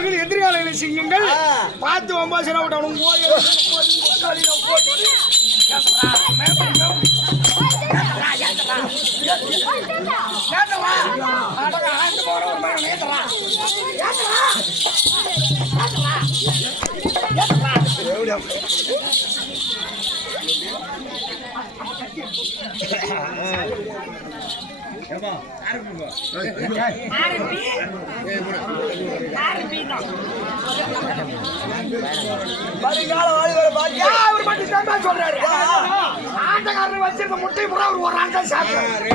வாலிபர்கள் எதிர்காலங்களை செய்யுங்கள். பார்த்து 9 விட்டணும் ஆட்டக்காரர் வச்சிருக்க முட்டை பூரா ஒரு ஆட்டை சாப்பிடுறாரு.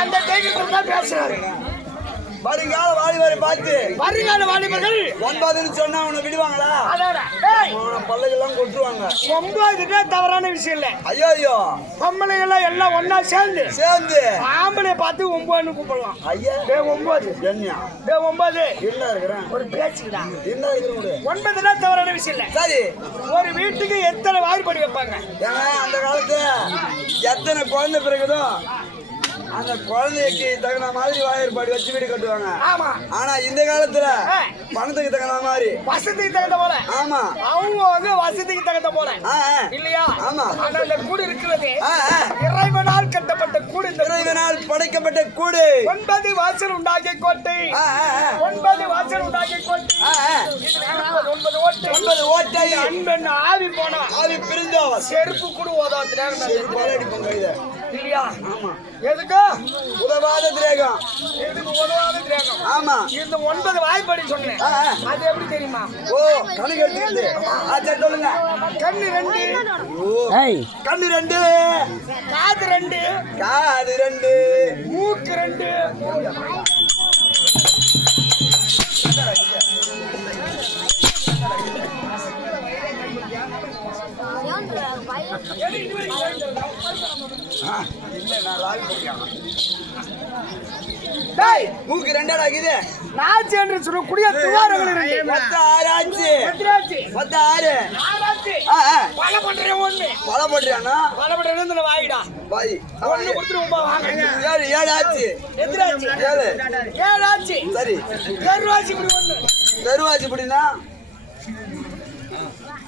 அந்த தைரியத்தில் தான் பேசுறாரு. வருங்கால வாலிபரை பார்த்து வருங்கால வாலிபர்கள் 9 சொன்னா உன்னை விடுவாங்களா? பல்லுகள்லாம் கொட்டுவாங்க. 9 தவறான விஷயம் இல்ல. ஐயோ ஐயோ, பொம்பளைகள் எல்லாம் ஒன்னா சேர்ந்து ஆம்பளை பார்த்து 9 கூப்பிடலாம். ஐயா 9 என்ன 9 என்ன இருக்கிறேன் ஒரு பேச்சுடா. என்ன இருக்கிற 9 தவறான விஷயம் இல்ல. சரி, ஒரு வீட்டுக்கு எத்தனை வாய்ப்படி வைப்பாங்க? அந்த காலத்துல எத்தனை குழந்தை பிறகுதோ அந்த குழந்தைக்கு தகுந்த மாதிரி வாயிற்பாடு வச்சு வீடு கட்டுவாங்க. ஆமா. ஆனா இந்த காலத்துல பணத்துக்கு தகுந்த மாதிரி, வசதிக்கு தகுந்த போல. ஆமா, அவங்க வந்து வசதிக்கு தகுந்த போல இல்லையா? ஆமா. ஆனா அந்த கூடு இருக்கிறது இறைவனால் கட்டப்பட்ட கூடு. இறைவனால் படைக்கப்பட்ட கூடு. 9 வாசல் உண்டாகிய கோட்டை. 9 வாசல் உண்டாகிய கோட்டை. 9 ஓட்டை. அன்பெண் ஆவி போனா ஆவி பிரிந்தோ செருப்பு கூட ஓதாது இல்லையா? ஆமா. எதுக்கு உதவாத திரேகம். எதுக்கு உதவாத திரேகம்? ஆமா. இந்த 9 வாய்ப்படி சொன்னேன். அது எப்படி தெரியுமா? ஓ, கணக்கு எடுத்துக்கிட்டு ஆச்சா சொல்லுங்க. கண்ணு 2, கண்ணு 2, காது 2, காது 2, மூக்கு 2. மூக்கு 2 ஆகுது. நாச்சு என்று சொல்ல கூடிய துவாரங்கள் இருக்கு. 6 ஆச்சு. 6 பல பண்றேன். 1 பல போடுறியானா? பல பண்றேன் வாயிடா வாய் 1 கொடுத்துருவோம்பா. வாங்க 7 ஆச்சு. எதிராச்சு 7 ஆச்சு. சரி, தெருவாசி இப்படி 1. தெருவாசி இப்படின்னா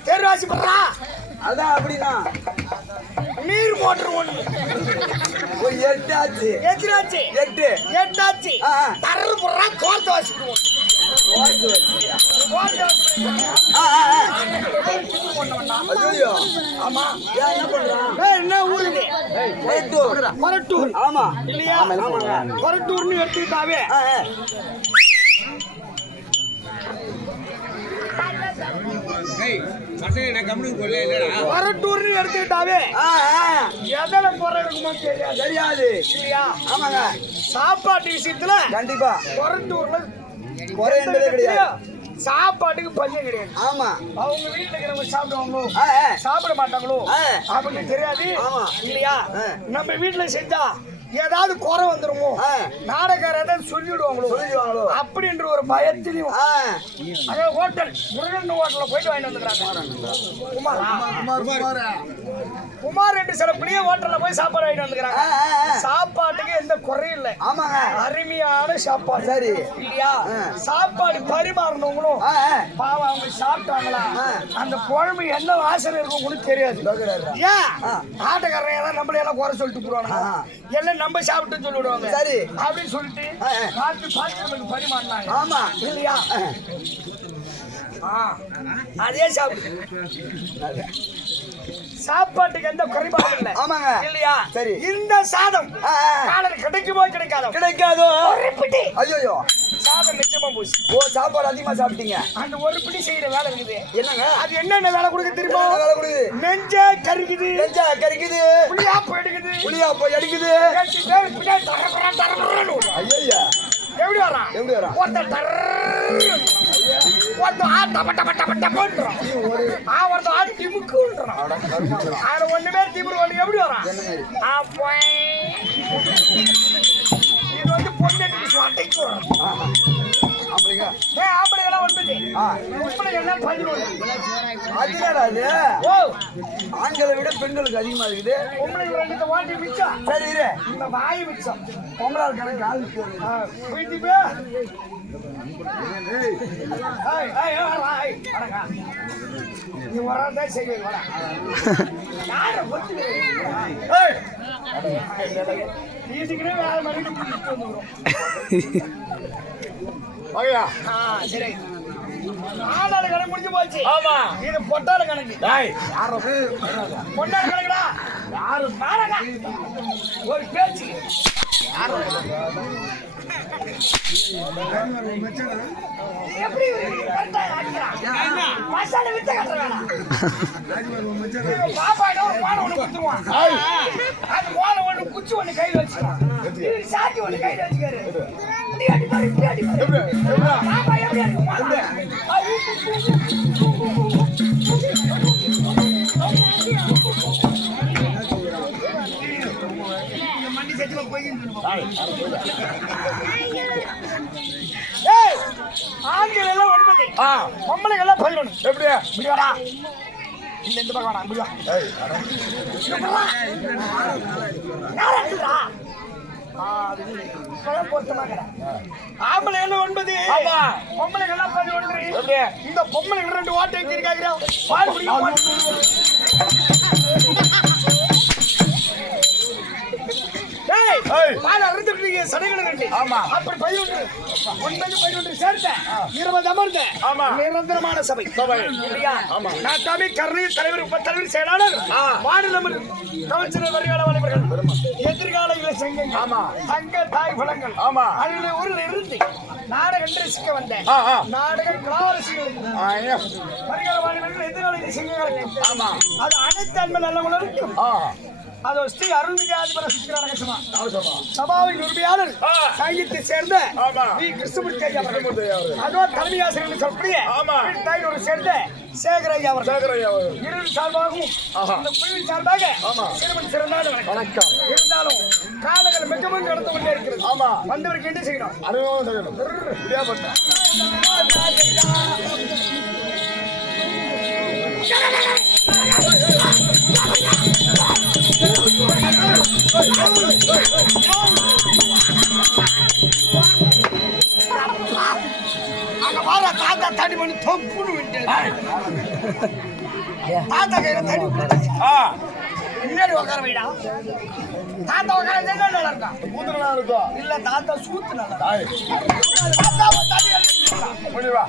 தெருவாசி பண்றா அதான் அப்படின்னா நீர் மோட்டர் 1. 8 ஆச்சு. எதிராச்சு 8 ஆச்சு. தரரு போடுறா கோர்த்து வாசிடுவோம். ஐயோ, ஆமா. என்ன பண்றான்? என்ன ஊருக்கு கொரட்டூர்? ஆமா இல்லையா? கொரட்டூர்னு எடுத்துக்கிட்டாவே கொரட்டூர்னு எடுத்துக்கிட்டாவே எதன குறை இருக்குமோ தெரியாது இல்லையா? ஆமாங்க. சாப்பாட்டு விஷயத்துல கண்டிப்பா கொரட்டூர்ல குறை என்பதே கிடையாது. சாப்பாட்டுக்கு பஞ்சம் கிடையாது. ஆமா. அவங்க வீட்டுல இருக்கிறவங்க சாப்பிடுவாங்களோ சாப்பிட மாட்டாங்களோ அப்படின்னு தெரியாது இல்லையா? நம்ம வீட்டுல செஞ்சா ஏதாவது குறை வந்துருமோ, நாடகார சொல்லிடுவாங்களோ அப்படின்ற ஒரு பயத்திலையும் அதாவது ஹோட்டல் முருகன் ஹோட்டல்ல போயிட்டு வாங்கிட்டு வந்துக்கிறாங்க. குமார் என்று சிலப்படியே ஹோட்டல்ல போய் சாப்பாடு வாங்கிட்டு வந்துக்கிறாங்க. சாப்பாட்டுக்கு எந்த குறையும் இல்லை. ஆமாங்க. அருமையான சாப்பாடு. சரி இல்லையா? சாப்பாடு பரிமாறினவங்களும் பாவம் அவங்க சாப்பிட்டாங்களா அந்த குழம்பு என்ன வாசனை இருக்கும் கூட தெரியாது. ஏன் ஆட்டக்காரன் ஏதாவது நம்மள எல்லாம் குறை சொல்லிட்டு போடுவாங்க, எல்லாம் நம்ம சாப்பிட்டு சொல்லிவிடுவாங்க. சரி அப்படின்னு சொல்லிட்டு பார்த்து பார்த்து பரிமாறினாங்க. ஆமா இல்லையா? அதே சாப்பிட்டு சாப்பாட்டுக்கு எந்த குறைபாடும் இல்லை. ஆமாங்க. இல்லையா? சரி. இந்த சாதம் காலையில் கிடைக்குமோ கிடைக்காதோ ஐயோ சாதம் நிச்சயமா போச்சு. ஓ, சாப்பாடு அதிகமா சாப்பிட்டீங்க. அந்த ஒரு பிடி செய்யற வேலை இருக்குது. என்னங்க அது என்னென்ன வேலை கொடுக்க தெரியுமா? வேலை கொடுக்குது. நெஞ்ச கரிக்குது, புளியாப்பம் எடுக்குது, அடிக்குது. ஐயா எப்படி வரான்? ஒருத்தன் ஒண்ணுமே திமுரு எப்படி வரான்? இது வந்து பொண்ணு எல்லாம் 11. அதுலடா அது ஓ ஆண்களை விட பெண்களுக்கு அதிகமா இருக்குது. பொம்பளைங்க ரெண்டு வாட்டி மிச்சம். சரி இரு இந்த வாய் மிச்சம். பொம்பளை கணக்கு ஆளு வீட்டு போ. ஏய் ஏய் ஏய் அடடா. நீ வரதே செய்வே வர. யார பத்தி? ஏய். வீட்டுக்குனே வேற மாதிரி கூட்டிட்டு வந்துறோம். ஓகேயா? சரி. ஆளாள கணக்கு முடிஞ்சு போச்சு. ஆமா. இது பொட்டாள கணக்கு. டேய் யாரோ பொட்டாள கணக்குடா. யாரு பாருங்க. ஒரு பேச்சு. யாரோ எப்படி கரெக்ட்டா ஆக்கிரா? மசாலா வித்த கட்டறானா? பாப்பா ஒரு பானை ஒன்னு குத்துவான். அது கோல ஒன்னு குச்சி ஒன்னு கையில வச்சுட்டான். இது சாட்டி ஒன்னு கையில வச்சுக்காரு. இப்படி அடி பாரு இப்படி அடி பாரு. பாப்பா எப்படி அடிக்குமா? மண்டி செட்டில போய் ஏய் ஆண்கள் எல்லாம் 9 பொம்பளைங்க எல்லாம் 11 எப்படி இப்படி வாடா இல்ல இந்த பக்கம் வாடா இப்படி வா யாரா ஆம்பளை எல்லாம் 9 பொம்பளைங்க எல்லாம் 11 இந்த பொம்பளைங்க 2 வாட்டை வச்சிருக்காங்க பால் குடிக்க பால் அறுத்துட்டு சடைகளை 2 அப்படி 11 9 11 சேர்த்த 20 அமர்ந்த நிரந்தரமான சபை இல்லையா நான் தமிழ் கருணை தலைவர் உபத்தலைவர் செயலாளர் மாநில கவர்ச்சியர் வருகால வாலிபர்கள் எதிர்கால இளைஞர்கள் தங்க தாய் பழங்கள் அதில் ஊரில் இருந்து நாடகம் ரசிக்க வந்தேன் நாடகம் கிளாரசிகள் வருகால வாலிபர்கள் எதிர்கால இளைஞர்களுக்கு அது அனைத்து அன்பு நல்லவங்களுக்கும் அது ஸ்ரீ அருள்மிகாதிபர சுத்திராரகசமா சபாவின் உரிமையாளர் சாகித்யத்தை சேர்ந்த வி கிருஷ்ணமூர்த்தி ஐயா அவர்கள் அதோ தலைமை ஆசிரியர் சொல்லக்கூடிய தாயோடு சேர்ந்த சேகர் ஐயா அவர்கள் இரு சார்பாகவும் இந்த குழுவின் சார்பாக சிறுவன் சிறந்தாடு வணக்கம் இருந்தாலும் காலங்கள் மிகவும் நடந்து கொண்டே இருக்கிறது வந்தவருக்கு என்ன செய்யணும் அனுபவம் செய்யணும் அங்க பாரு தாத்தா தடி பண்ணி தொப்புன்னு விட்டு தாத்தா கையில தடி முன்னாடி உட்கார வைடா தாத்தா உட்கார என்ன நல்லா இருக்கா கூத்து நல்லா இருக்கும் இல்ல தாத்தா சூத்து நல்லா தாத்தா தடி முடிவா